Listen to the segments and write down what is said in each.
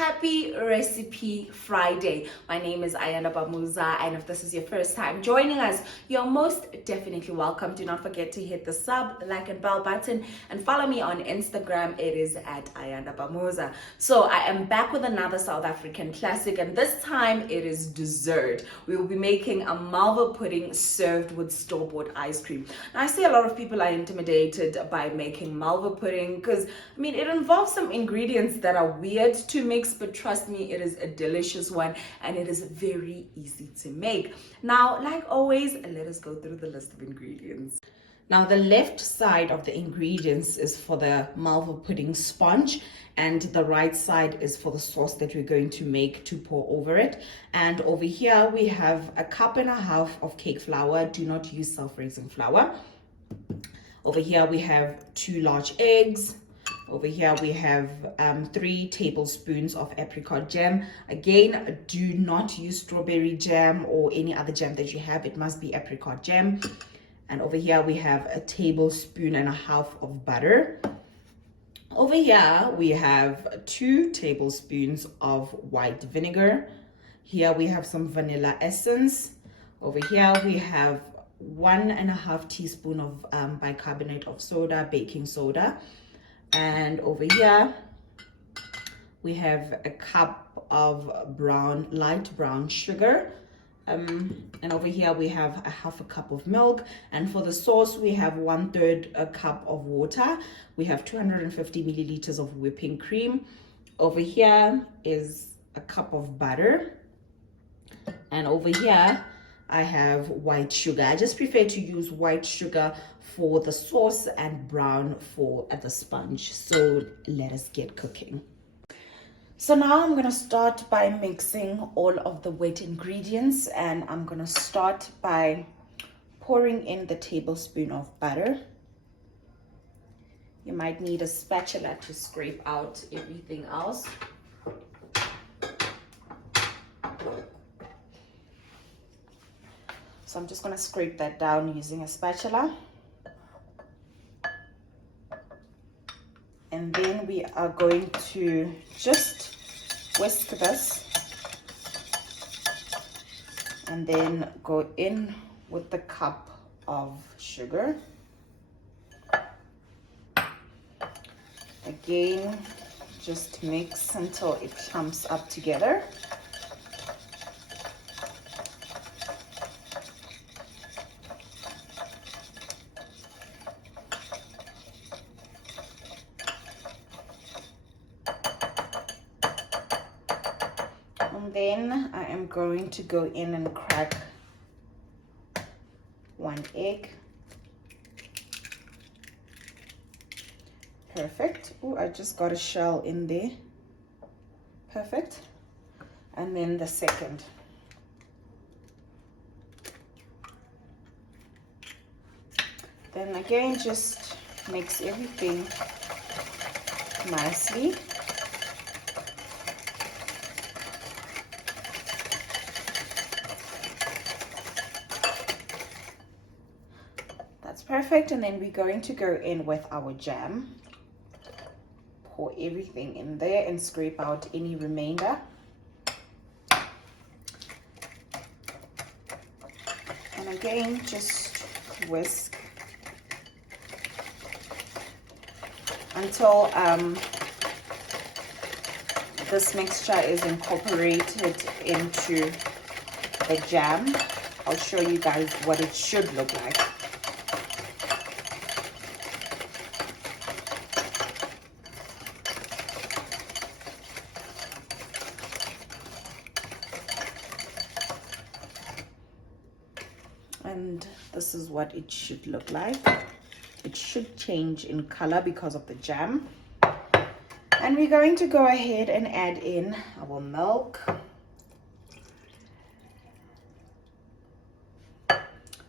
Happy Recipe Friday. My name is Ayanda Bamuza, and if this is your first time joining us, you're most definitely welcome. Do not forget to hit the sub, like, and bell button, and follow me on Instagram. It is at Ayanda Bamuza. So I am back with another South African classic, and this time it is dessert. We will be making a Malva pudding served with store-bought ice cream. Now, I see a lot of people are intimidated by making Malva pudding because, it involves some ingredients that are weird to mix, but trust me, it is a delicious one and it is very easy to make. Now, like always, let us go through the list of ingredients. Now, the left side of the ingredients is for the Malva pudding sponge, and the right side is for the sauce that we're going to make to pour over it. And over here, we have 1.5 cups of cake flour. Do not use self-raising flour. Over here, we have 2 large eggs. Over here, we have 3 tablespoons of apricot jam. Again, do not use strawberry jam or any other jam that you have. It must be apricot jam. And over here, we have 1.5 tablespoons of butter. Over here, we have 2 tablespoons of white vinegar. Here, we have some vanilla essence. Over here, we have 1.5 teaspoons of bicarbonate of soda, baking soda. And over here, we have 1 cup of light brown sugar. And over here, we have 1/2 cup of milk. And for the sauce, we have 1/3 cup of water. We have 250 milliliters of whipping cream. Over here is 1 cup of butter. And over here, I have white sugar. I just prefer to use white sugar for the sauce and brown for the sponge. So let us get cooking. So now I'm gonna start by mixing all of the wet ingredients, and I'm gonna start by pouring in the tablespoon of butter. You might need a spatula to scrape out everything else. So I'm just going to scrape that down using a spatula. And then we are going to just whisk this and then go in with the cup of sugar. Again, just mix until it clumps up together. And then I am going to go in and crack 1 egg. Perfect. Oh, I just got a shell in there. Perfect. And then the second. Then again, just mix everything nicely. That's perfect. And then we're going to go in with our jam. Pour everything in there and scrape out any remainder. And again, just whisk until this mixture is incorporated into the jam. I'll show you guys what it should look like. And this is what it should look like. It should change in color because of the jam. And we're going to go ahead and add in our milk.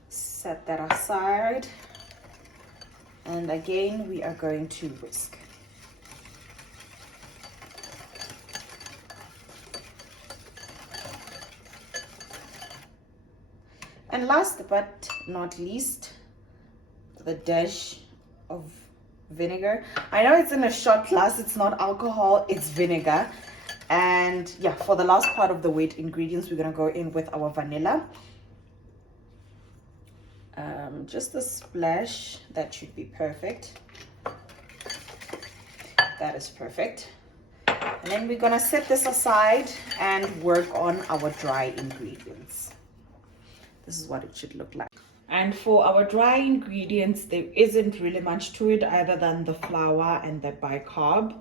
Set that aside. And again, we are going to whisk. And last but not least, the dash of vinegar. I know it's in a shot glass, it's not alcohol, it's vinegar. And yeah, for the last part of the wet ingredients, we're gonna go in with our vanilla. Just a splash, that should be perfect. That is perfect. And then we're gonna set this aside and work on our dry ingredients. This is what it should look like. And for our dry ingredients, there isn't really much to it other than the flour and the bicarb.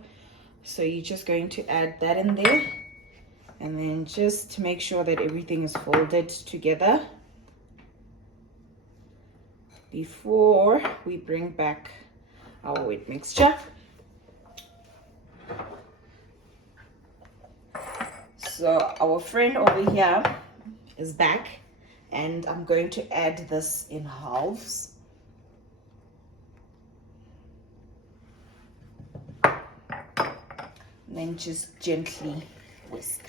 So you're just going to add that in there, and then just to make sure that everything is folded together before we bring back our wet mixture. So our friend over here is back, and I'm going to add this in halves. And then just gently whisk.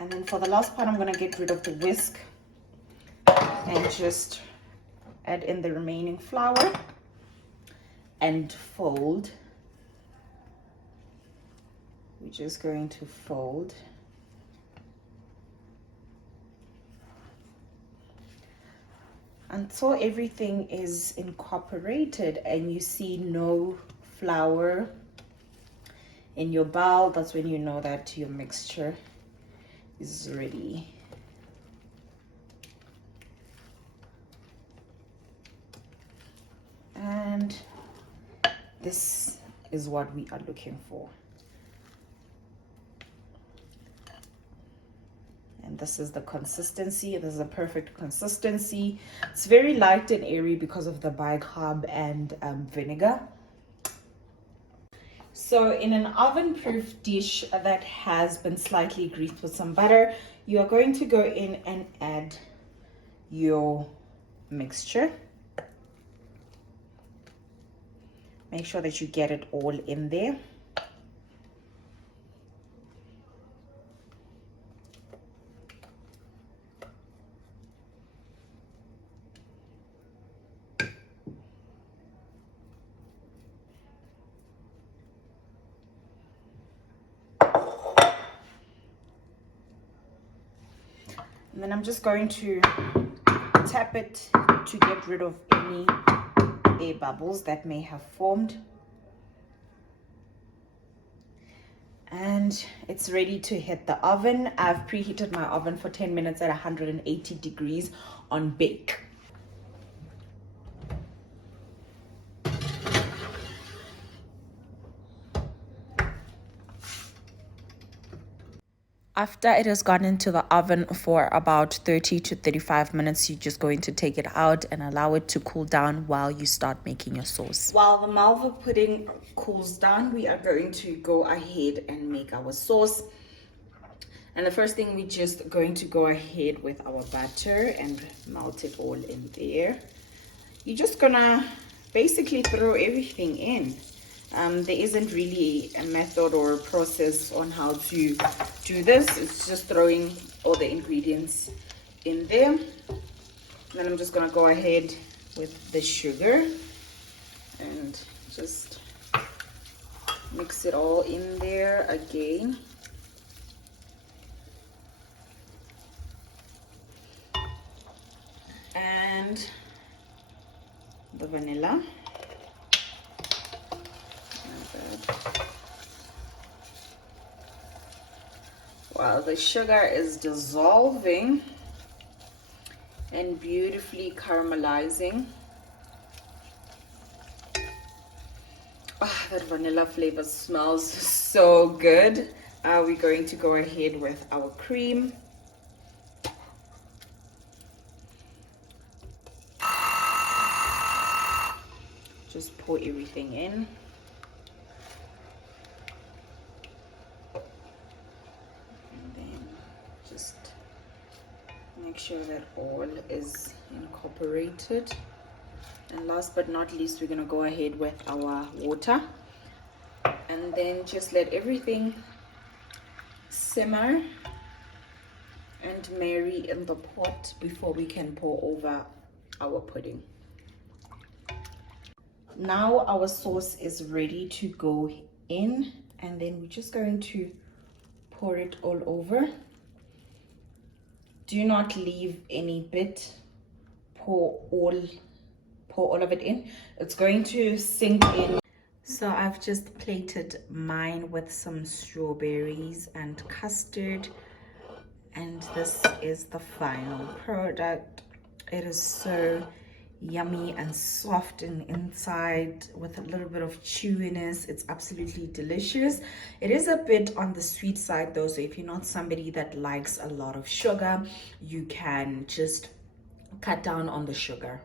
And then for the last part, I'm going to get rid of the whisk and just add in the remaining flour and fold. We're just going to fold. Until everything is incorporated and you see no flour in your bowl, that's when you know that your mixture is ready. And this is what we are looking for. And this is the consistency. This is a perfect consistency. It's very light and airy because of the bicarb and vinegar. So in an oven-proof dish that has been slightly greased with some butter, you are going to go in and add your mixture. Make sure that you get it all in there. And then I'm just going to tap it to get rid of any air bubbles that may have formed. And it's ready to hit the oven. I've preheated my oven for 10 minutes at 180 degrees on bake. After it has gone into the oven for about 30 to 35 minutes, you're just going to take it out and allow it to cool down while you start making your sauce. While the Malva pudding cools down, we are going to go ahead and make our sauce. And the first thing, we're just going to go ahead with our butter and melt it all in there. You're just gonna basically throw everything in. There isn't really a method or a process on how to do this. It's just throwing all the ingredients in there. And then I'm just gonna go ahead with the sugar and just mix it all in there again. And the vanilla. While the sugar is dissolving and beautifully caramelizing. That vanilla flavor smells so good. We're going to go ahead with our cream. Just pour everything in. Make sure that all is incorporated. And last but not least, we're going to go ahead with our water. And then just let everything simmer and marry in the pot before we can pour over our pudding. now our sauce is ready to go in, and then we're just going to pour it all over. Do not leave any bit. Pour all of it in. It's going to sink in. So I've just plated mine with some strawberries and custard, and this is the final product. It is so yummy and soft and inside with a little bit of chewiness. It's absolutely delicious. It is a bit on the sweet side though, so if you're not somebody that likes a lot of sugar, you can just cut down on the sugar.